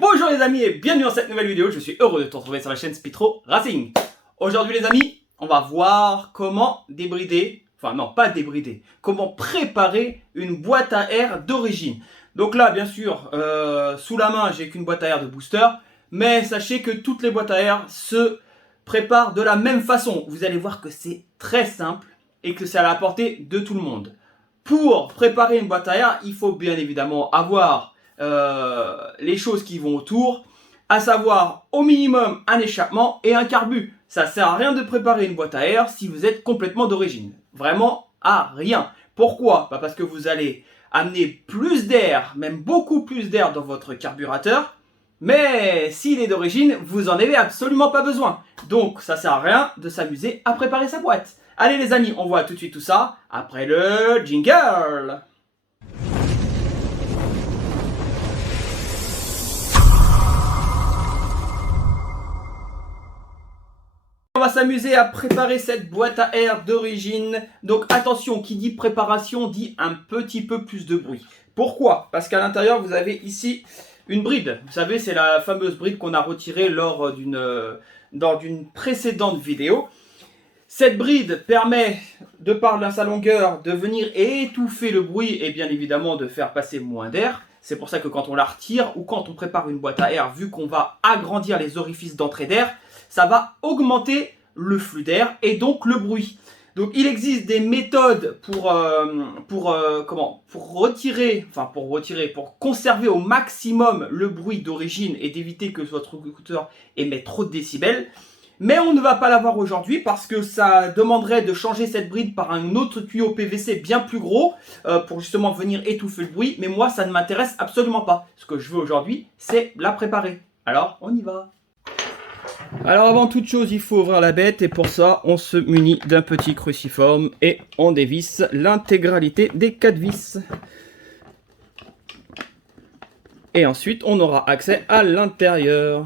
bonjour les amis et bienvenue dans cette nouvelle vidéo. Je suis heureux de te retrouver sur la chaîne Spitro Racing. Aujourd'hui les amis, on va voir comment débrider, enfin non pas débrider, comment préparer une boîte à air d'origine. Donc là bien sûr, sous la main j'ai qu'une boîte à air de booster, mais sachez que toutes les boîtes à air se préparent de la même façon. Vous allez voir que c'est très simple et que c'est à la portée de tout le monde. Pour préparer une boîte à air, il faut bien évidemment avoir les choses qui vont autour, à savoir au minimum un échappement et un carbu. Ça sert à rien de préparer une boîte à air si vous êtes complètement d'origine. Vraiment à rien. Pourquoi? Parce que vous allez amener plus d'air, même beaucoup plus d'air dans votre carburateur. Mais s'il est d'origine, vous en avez absolument pas besoin. Donc ça sert à rien de s'amuser à préparer sa boîte. Allez les amis, on voit tout de suite tout ça après le jingle. On va s'amuser à préparer cette boîte à air d'origine. Donc attention, qui dit préparation dit un petit peu plus de bruit. Pourquoi? Parce qu'à l'intérieur, vous avez ici une bride. Vous savez, c'est la fameuse bride qu'on a retirée lors d'une précédente vidéo. Cette bride permet, de par sa longueur, de venir étouffer le bruit et bien évidemment de faire passer moins d'air. C'est pour ça que quand on la retire ou quand on prépare une boîte à air, vu qu'on va agrandir les orifices d'entrée d'air, ça va augmenter le flux d'air et donc le bruit. Donc il existe des méthodes pour conserver au maximum le bruit d'origine et d'éviter que votre écouteur émette trop de décibels. Mais on ne va pas l'avoir aujourd'hui parce que ça demanderait de changer cette bride par un autre tuyau PVC bien plus gros pour justement venir étouffer le bruit. Mais moi, ça ne m'intéresse absolument pas. Ce que je veux aujourd'hui, c'est la préparer. Alors, on y va. Alors avant toute chose, il faut ouvrir la bête et pour ça, on se munit d'un petit cruciforme et on dévisse l'intégralité des 4 vis. Et ensuite, on aura accès à l'intérieur.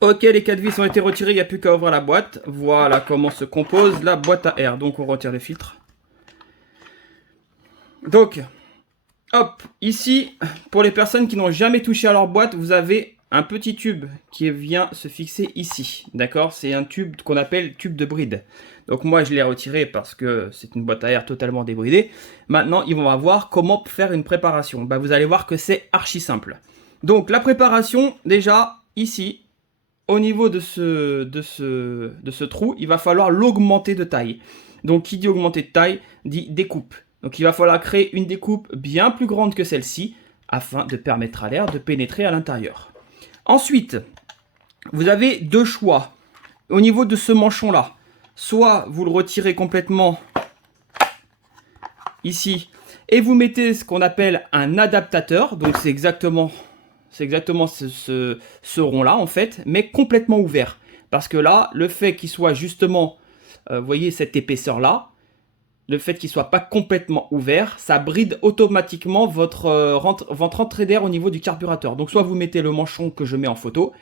Ok, les 4 vis ont été retirées, il n'y a plus qu'à ouvrir la boîte. Voilà comment se compose la boîte à air. Donc on retire le filtre. Donc, hop, ici, pour les personnes qui n'ont jamais touché à leur boîte, vous avez un petit tube qui vient se fixer ici. D'accord? C'est un tube qu'on appelle tube de bride. Donc moi je l'ai retiré parce que c'est une boîte à air totalement débridée. Maintenant, ils vont voir comment faire une préparation. Bah, vous allez voir que c'est archi simple. Donc la préparation, déjà, ici, au niveau de ce trou, il va falloir l'augmenter de taille. Donc, qui dit augmenter de taille, dit découpe. Donc, il va falloir créer une découpe bien plus grande que celle-ci, afin de permettre à l'air de pénétrer à l'intérieur. Ensuite, vous avez deux choix. Au niveau de ce manchon-là, soit vous le retirez complètement ici, et vous mettez ce qu'on appelle un adaptateur. Donc, c'est exactement ce rond-là, en fait, mais complètement ouvert. Parce que là, le fait qu'il soit justement, vous voyez cette épaisseur-là, le fait qu'il ne soit pas complètement ouvert, ça bride automatiquement votre entrée d'air au niveau du carburateur. Donc, soit vous mettez le manchon que je mets en photo,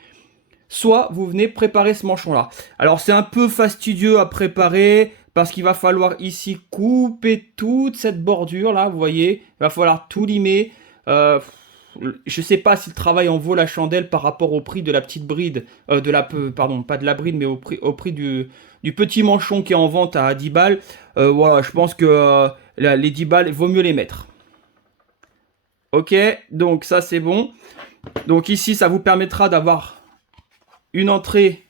soit vous venez préparer ce manchon-là. Alors, c'est un peu fastidieux à préparer parce qu'il va falloir ici couper toute cette bordure-là, vous voyez. Il va falloir tout limer. Je sais pas si le travail en vaut la chandelle par rapport au prix de la petite bride, pardon, pas de la bride, mais au prix du petit manchon qui est en vente à 10 balles. Voilà, je pense que les 10 balles, il vaut mieux les mettre. Ok, donc ça c'est bon. Donc ici, ça vous permettra d'avoir une entrée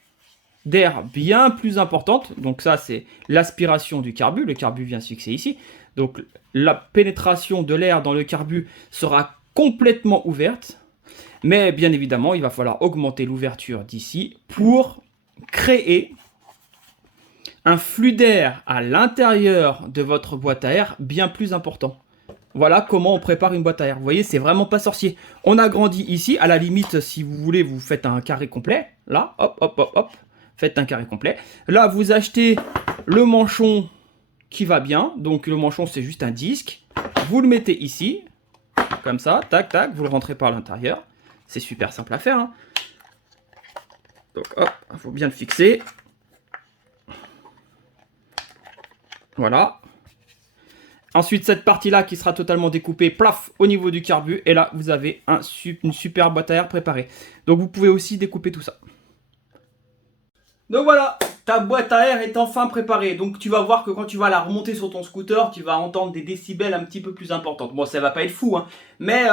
d'air bien plus importante. Donc ça, c'est l'aspiration du carbu. Le carbu vient se fixer ici. Donc la pénétration de l'air dans le carbu sera complètement ouverte, mais bien évidemment il va falloir augmenter l'ouverture d'ici pour créer un flux d'air à l'intérieur de votre boîte à air bien plus important. Voilà comment on prépare une boîte à air. Vous voyez, c'est vraiment pas sorcier. On agrandit ici, à la limite, si vous voulez, vous faites un carré complet, là, hop, hop, hop, hop. faites un carré complet. Là, vous achetez le manchon qui va bien. Donc le manchon, c'est juste un disque. Vous le mettez ici, comme ça, tac, tac, vous le rentrez par l'intérieur. C'est super simple à faire, hein. Donc hop, il faut bien le fixer. Voilà. Ensuite, cette partie-là qui sera totalement découpée, plaf, au niveau du carbu. Et là, vous avez une super boîte à air préparée. Donc vous pouvez aussi découper tout ça. Donc voilà, ta boîte à air est enfin préparée. Donc tu vas voir que quand tu vas la remonter sur ton scooter, tu vas entendre des décibels un petit peu plus importants. Bon, ça va pas être fou, hein, mais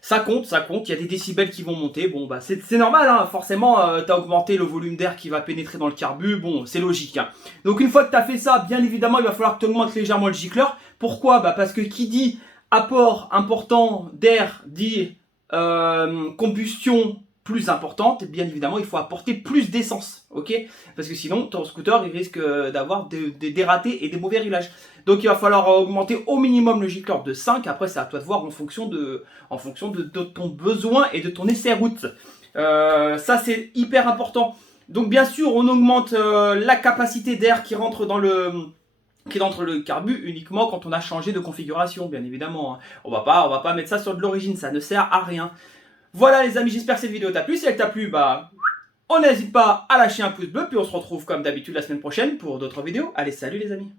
ça compte, ça compte. Il y a des décibels qui vont monter. Bon, bah c'est normal, hein, forcément, tu as augmenté le volume d'air qui va pénétrer dans le carbu. Bon, c'est logique, hein. Donc une fois que tu as fait ça, bien évidemment, il va falloir que tu augmentes légèrement le gicleur. Pourquoi? Bah parce que qui dit apport important d'air dit combustion plus importante, bien évidemment, il faut apporter plus d'essence, ok? Parce que sinon, ton scooter, il risque d'avoir des ratés et des mauvais réglages. Donc, il va falloir augmenter au minimum le gicleur de 5. Après, c'est à toi de voir en fonction de ton besoin et de ton essai route. Ça, c'est hyper important. Donc, bien sûr, on augmente la capacité d'air qui rentre dans le carbu uniquement quand on a changé de configuration, bien évidemment, hein. On va pas mettre ça sur de l'origine, ça ne sert à rien. Voilà les amis, j'espère que cette vidéo t'a plu. Si elle t'a plu, bah, on n'hésite pas à lâcher un pouce bleu. Puis on se retrouve comme d'habitude la semaine prochaine pour d'autres vidéos. Allez, salut les amis.